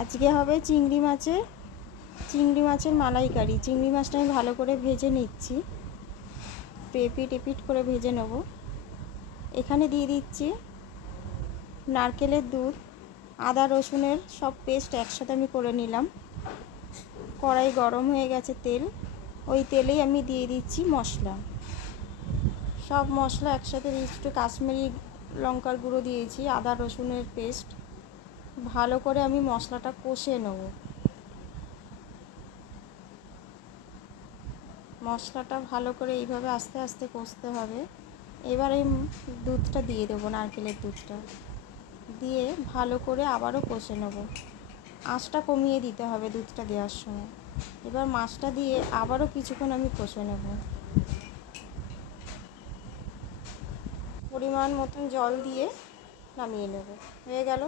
আজকে হবে চিংড়ি মাছের মালাইকারি। চিংড়ি মাছটা আমি ভালো করে ভেজে নিচ্ছি, এপিট এপিট করে ভেজে নেব। এখানে দিয়ে দিচ্ছি নারকেলের দুধ, আদা রসুনের সব পেস্ট একসাথে আমি করে নিলাম। কড়াই গরম হয়ে গেছে তেল, ওই তেলেই আমি দিয়ে দিচ্ছি মশলা। সব মশলা একসাথে একটু কাশ্মীরি লঙ্কার গুঁড়ো দিয়েছি, আদা রসুনের পেস্ট। ভালো করে আমি মশলাটা কষে নেব। মশলাটা ভালো করে এইভাবে আস্তে আস্তে কষতে হবে। এবার এই দুধটা দিয়ে দেবো, নারকেলের দুধটা দিয়ে ভালো করে আবারও কষে নেব। আঁচটা কমিয়ে দিতে হবে দুধটা দেওয়ার সময়। এবার মাছটা দিয়ে আবারও কিছুক্ষণ আমি কষে নেব। পরিমাণ মতন জল দিয়ে নামিয়ে নেব। হয়ে গেল